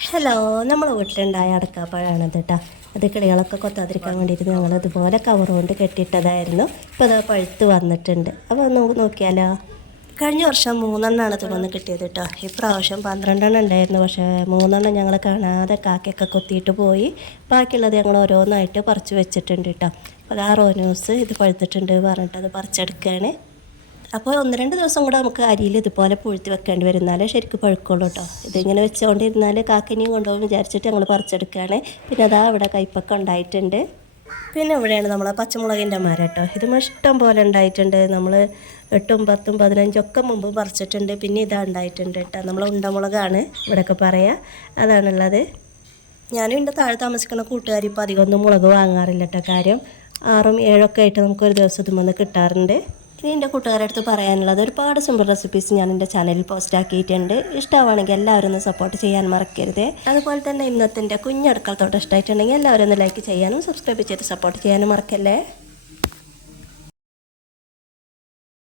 Hello നമ്മളെ വീട്ടിലുണ്ടായ അടക്കാപ്പഴമാണ് കേട്ടോ അത് കിളികളൊക്കെ കൊത്താതിരിക്കാൻ വേണ്ടിയിട്ട് ഞങ്ങൾ ഇതുപോലെ കവർ കൊണ്ട് കെട്ടിയിട്ടതായിരുന്നു. ഇപ്പോൾ അത് പഴുത്ത് വന്നിട്ടുണ്ട്. അപ്പോൾ നമുക്ക് നോക്കിയാലോ? കഴിഞ്ഞ വർഷം മൂന്നെണ്ണമാണ് തുറന്ന് കിട്ടിയത് കേട്ടോ ഇപ്രാവശ്യം പന്ത്രണ്ടെണ്ണം ഉണ്ടായിരുന്നു. പക്ഷേ മൂന്നെണ്ണം ഞങ്ങൾ കാണാതെ കാക്കയൊക്കെ കൊത്തിയിട്ട് പോയി. ബാക്കിയുള്ളത് ഞങ്ങൾ ഓരോന്നായിട്ട് പറിച്ച് വെച്ചിട്ടുണ്ട് കേട്ടോ അപ്പോൾ ആ ന്യൂസ് ഇത് പഴുത്തിട്ടുണ്ട് പറഞ്ഞിട്ട് അത് പറിച്ചെടുക്കുകയാണ് അപ്പോൾ ഒന്ന് രണ്ട് ദിവസം കൂടെ നമുക്ക് അരിയിൽ ഇതുപോലെ പുഴുത്തി വെക്കേണ്ടി വരുന്നാലേ ശരിക്കും പഴുക്കുള്ളൂ കേട്ടോ. ഇതിങ്ങനെ വെച്ചുകൊണ്ടിരുന്നാൽ കാക്കനിയും കൊണ്ടുപോകും വിചാരിച്ചിട്ട് ഞങ്ങൾ പറിച്ചെടുക്കുകയാണ് പിന്നെ അതാ ഇവിടെ കയ്പൊക്കെ ഉണ്ടായിട്ടുണ്ട്. പിന്നെ ഇവിടെയാണ് നമ്മളെ പച്ചമുളകിന്റെ മരം കേട്ടോ. ഇത് ഇഷ്ടം പോലെ ഉണ്ടായിട്ടുണ്ട്. നമ്മൾ എട്ടും പത്തും പതിനഞ്ചും ഒക്കെ മുമ്പ് പറിച്ചിട്ടുണ്ട്. പിന്നെ ഇതാ ഉണ്ടായിട്ടുണ്ട് കേട്ടോ. നമ്മൾ ഉണ്ടമുളകാണ് ഇവിടെയൊക്കെ പറയുക അതാണുള്ളത്. ഞാനും എന്റെ താഴെ താമസിക്കുന്ന കൂട്ടുകാർ ഇപ്പോൾ അധികം ഒന്നും മുളക് വാങ്ങാറില്ല കേട്ടോ. കാര്യം ആറും ഏഴൊക്കെ ആയിട്ട് നമുക്കൊരു ദിവസം ഇതുമെന്ന് കിട്ടാറുണ്ട്. ഇനി എന്റെ കൂട്ടുകാരുടെ അടുത്ത് പറയാനുള്ളത് ഒരുപാട് സിമ്പിൾ റെസിപ്പീസ് ഞാൻ എന്റെ ചാനലിൽ പോസ്റ്റ് ആക്കിയിട്ടുണ്ട്. ഇഷ്ടമാണെങ്കിൽ എല്ലാവരും ഒന്ന് സപ്പോർട്ട് ചെയ്യാൻ മറക്കരുത്. അതുപോലെ തന്നെ ഇന്നത്തെ എന്റെ കുഞ്ഞടുക്കളത്തോട്ട് ഇഷ്ടമായിട്ടുണ്ടെങ്കിൽ എല്ലാവരും ഒന്ന് ലൈക്ക് ചെയ്യാനും സബ്സ്ക്രൈബ് ചെയ്ത് സപ്പോർട്ട് ചെയ്യാനും മറക്കല്ലേ?